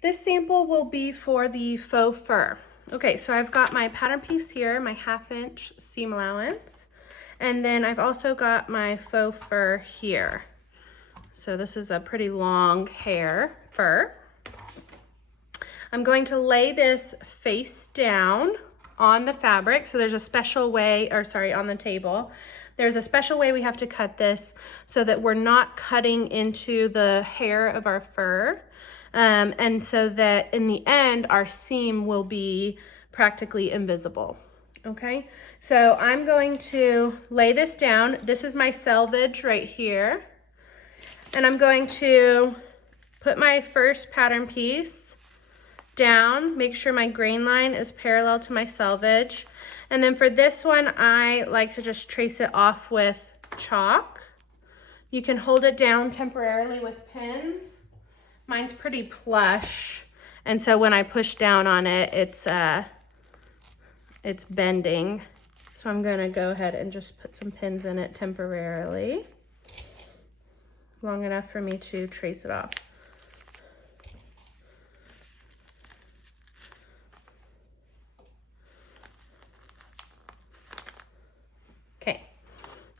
This sample will be for the faux fur. Okay, so I've got my pattern piece here, my 1/2 inch seam allowance, and then I've also got my faux fur here. So this is a pretty long hair fur. I'm going to lay this face down on the fabric. So there's a special way, or sorry, on the table. There's a special way we have to cut this so that we're not cutting into the hair of our fur. And so that in the end, our seam will be practically invisible. Okay, so I'm going to lay this down. This is my selvage right here. And I'm going to put my first pattern piece down, make sure my grain line is parallel to my selvage. And then for this one, I like to just trace it off with chalk. You can hold it down temporarily with pins. Mine's pretty plush, and so when I push down on it, it's bending. So I'm gonna go ahead and just put some pins in it temporarily, long enough for me to trace it off. Okay,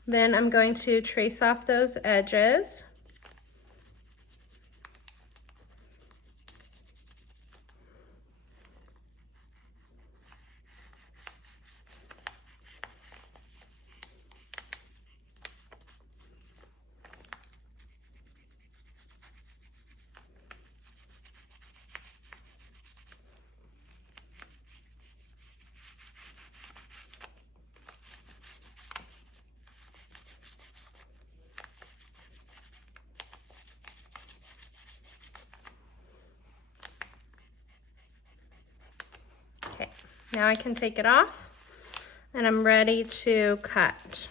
then I'm going to trace off those edges. Okay, now I can take it off and I'm ready to cut.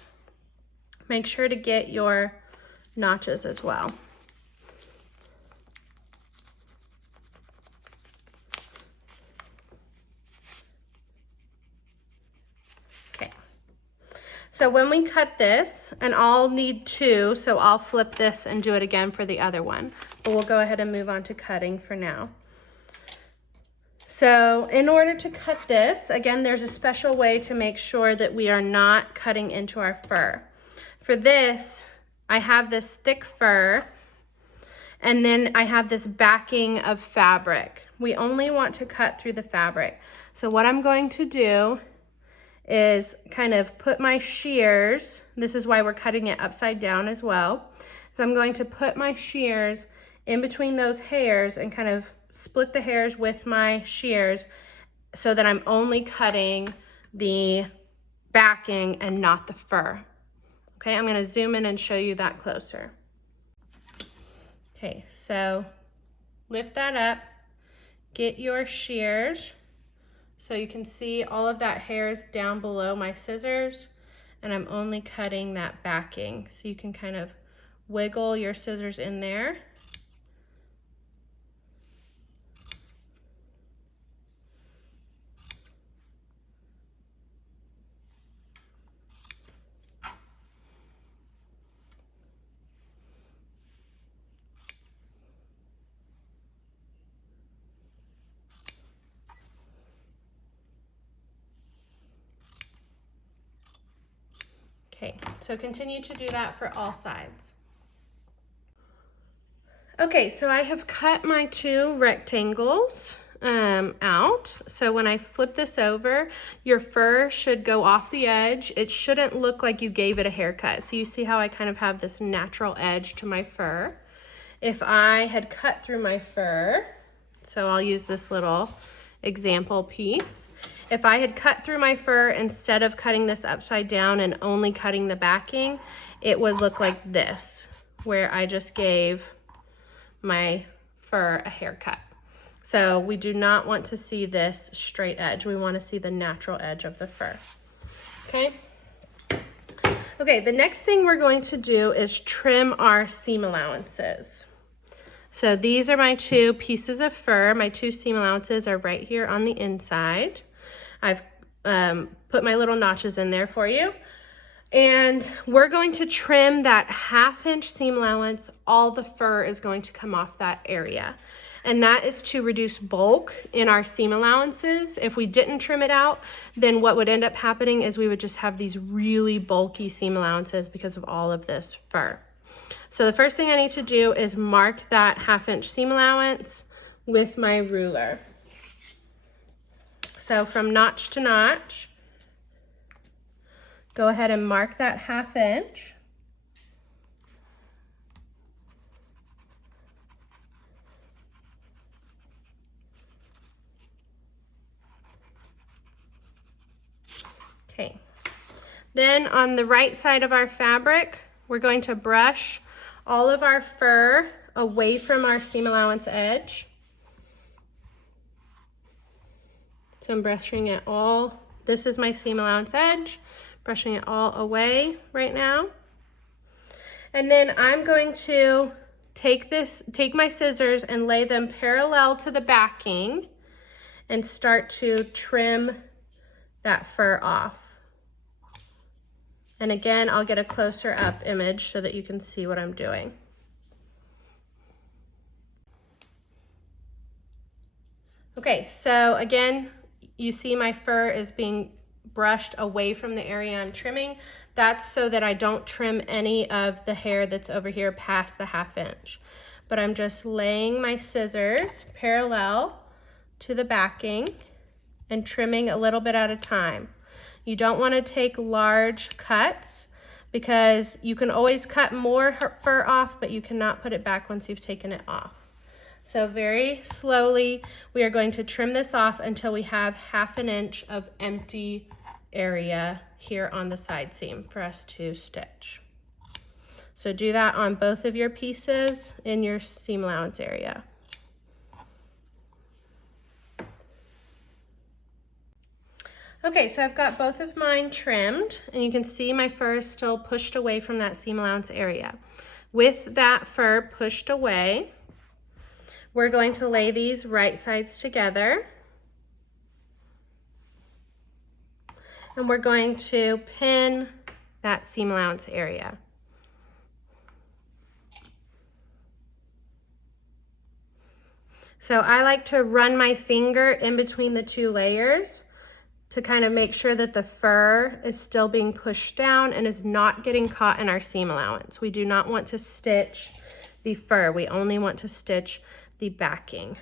Make sure to get your notches as well. Okay, so when we cut this, and I'll need 2, so I'll flip this and do it again for the other one, but we'll go ahead and move on to cutting for now. So in order to cut this, again, there's a special way to make sure that we are not cutting into our fur. For this, I have this thick fur, and then I have this backing of fabric. We only want to cut through the fabric. So what I'm going to do is kind of put my shears, this is why we're cutting it upside down as well. So I'm going to put my shears in between those hairs and kind of split the hairs with my shears so that I'm only cutting the backing and not the fur. Okay, I'm gonna zoom in and show you that closer. Okay, so lift that up, get your shears so you can see all of that hair is down below my scissors, and I'm only cutting that backing. So you can kind of wiggle your scissors in there. Okay, so continue to do that for all sides. Okay, so I have cut my 2 rectangles out. So when I flip this over, your fur should go off the edge. It shouldn't look like you gave it a haircut. So you see how I kind of have this natural edge to my fur. If I had cut through my fur, so I'll use this little example piece. If I had cut through my fur instead of cutting this upside down and only cutting the backing, it would look like this, where I just gave my fur a haircut. So we do not want to see this straight edge. We want to see the natural edge of the fur. Okay? Okay, the next thing we're going to do is trim our seam allowances. So these are my 2 pieces of fur. My 2 seam allowances are right here on the inside. I've put my little notches in there for you. And we're going to trim that 1/2 inch seam allowance. All the fur is going to come off that area. and that is to reduce bulk in our seam allowances. If we didn't trim it out, then what would end up happening is we would just have these really bulky seam allowances because of all of this fur. So the first thing I need to do is mark that 1/2 inch seam allowance with my ruler. So from notch to notch, go ahead and mark that 1/2 inch. Okay. Then on the right side of our fabric, we're going to brush all of our fur away from our seam allowance edge. So I'm brushing it all. This is my seam allowance edge, brushing it all away right now. And then I'm going to take my scissors and lay them parallel to the backing and start to trim that fur off. And again, I'll get a closer up image so that you can see what I'm doing. Okay, so again, you see my fur is being brushed away from the area I'm trimming. That's so that I don't trim any of the hair that's over here past the 1/2 inch. But I'm just laying my scissors parallel to the backing and trimming a little bit at a time. You don't want to take large cuts because you can always cut more fur off, but you cannot put it back once you've taken it off. So very slowly, we are going to trim this off until we have 1/2 inch of empty area here on the side seam for us to stitch. So do that on both of your pieces in your seam allowance area. Okay, so I've got both of mine trimmed, and you can see my fur is still pushed away from that seam allowance area. With that fur pushed away, we're going to lay these right sides together. And we're going to pin that seam allowance area. So I like to run my finger in between the two layers to kind of make sure that the fur is still being pushed down and is not getting caught in our seam allowance. We do not want to stitch the fur. We only want to stitch the backing.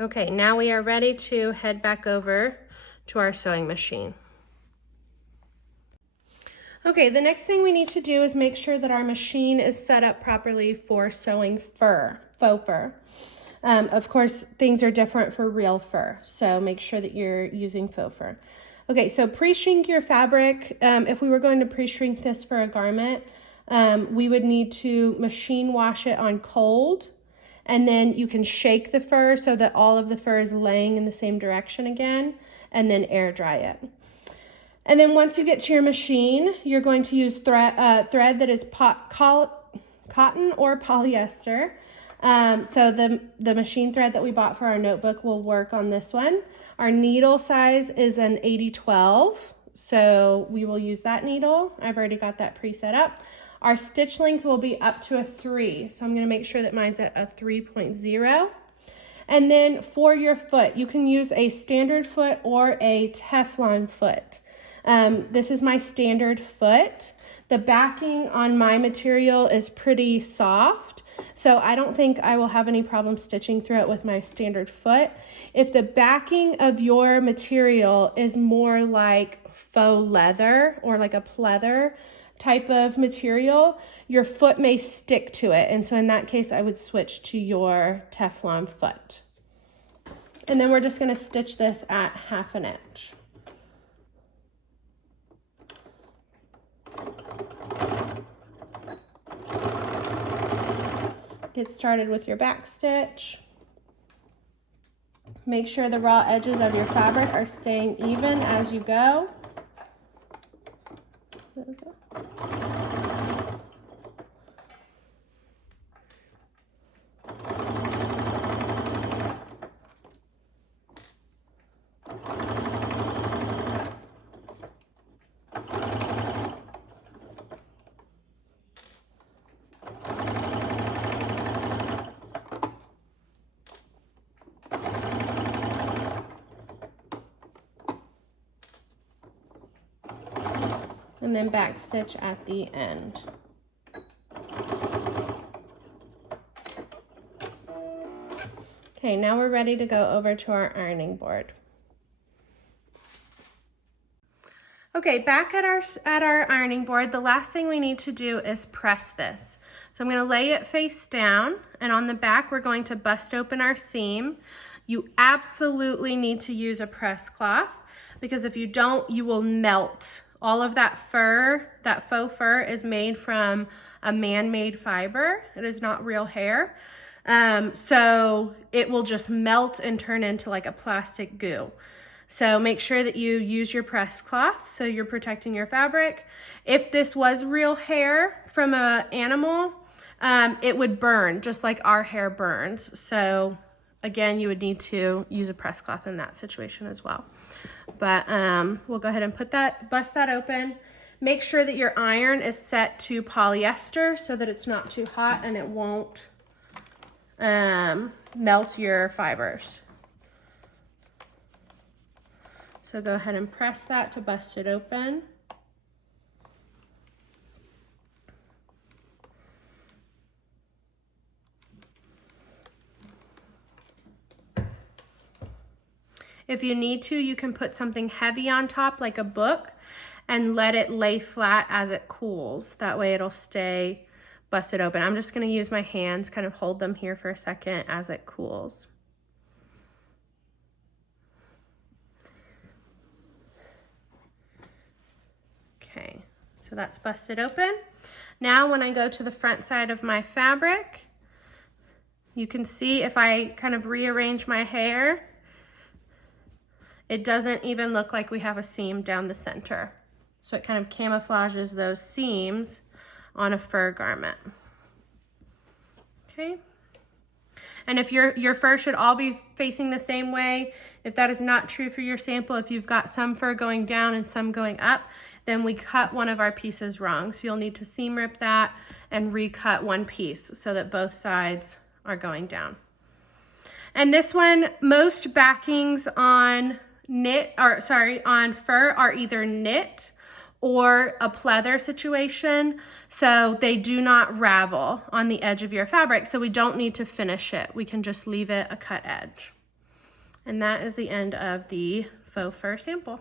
Okay, now we are ready to head back over to our sewing machine. Okay, the next thing we need to do is make sure that our machine is set up properly for sewing fur, faux fur. Of course, things are different for real fur, so make sure that you're using faux fur. Okay, so pre-shrink your fabric. If we were going to pre-shrink this for a garment, we would need to machine wash it on cold. And then you can shake the fur so that all of the fur is laying in the same direction again, and then air dry it. And then once you get to your machine, you're going to use thread that is cotton or polyester. So the machine thread that we bought for our notebook will work on this one. Our needle size is an 80-12, so we will use that needle. I've already got that preset up. Our stitch length will be up to a 3, so I'm going to make sure that mine's at a 3.0. And then for your foot, you can use a standard foot or a Teflon foot. This is my standard foot. The backing on my material is pretty soft, so I don't think I will have any problem stitching through it with my standard foot. If the backing of your material is more like faux leather or like a pleather type of material, your foot may stick to it, and so in that case I would switch to your Teflon foot. And then we're just going to stitch this at 1/2 inch. get started with your back stitch. Make sure the raw edges of your fabric are staying even as you go. There we go. And then back stitch at the end. Okay, now we're ready to go over to our ironing board. Okay, back at our ironing board, the last thing we need to do is press this. So I'm going to lay it face down, and on the back we're going to bust open our seam. You absolutely need to use a press cloth, because if you don't, you will melt. All of that fur, that faux fur, is made from a man-made fiber. It is not real hair. So it will just melt and turn into like a plastic goo. So make sure that you use your press cloth so you're protecting your fabric. If this was real hair from an animal, it would burn just like our hair burns. So again, you would need to use a press cloth in that situation as well. But we'll go ahead and bust that open. Make sure that your iron is set to polyester so that it's not too hot and it won't melt your fibers. So go ahead and press that to bust it open. If you need to, you can put something heavy on top, like a book, and let it lay flat as it cools. That way it'll stay busted open. I'm just going to use my hands, kind of hold them here for a second as it cools. Okay, so that's busted open. Now when I go to the front side of my fabric, you can see if I kind of rearrange my hair, it doesn't even look like we have a seam down the center. So it kind of camouflages those seams on a fur garment. Okay. And if your fur should all be facing the same way, if that is not true for your sample, if you've got some fur going down and some going up, then we cut one of our pieces wrong. So you'll need to seam rip that and recut one piece so that both sides are going down. And this one, most backings on on fur are either knit or a pleather situation, so they do not ravel on the edge of your fabric, so we don't need to finish it. We can just leave it a cut edge. And that is the end of the faux fur sample.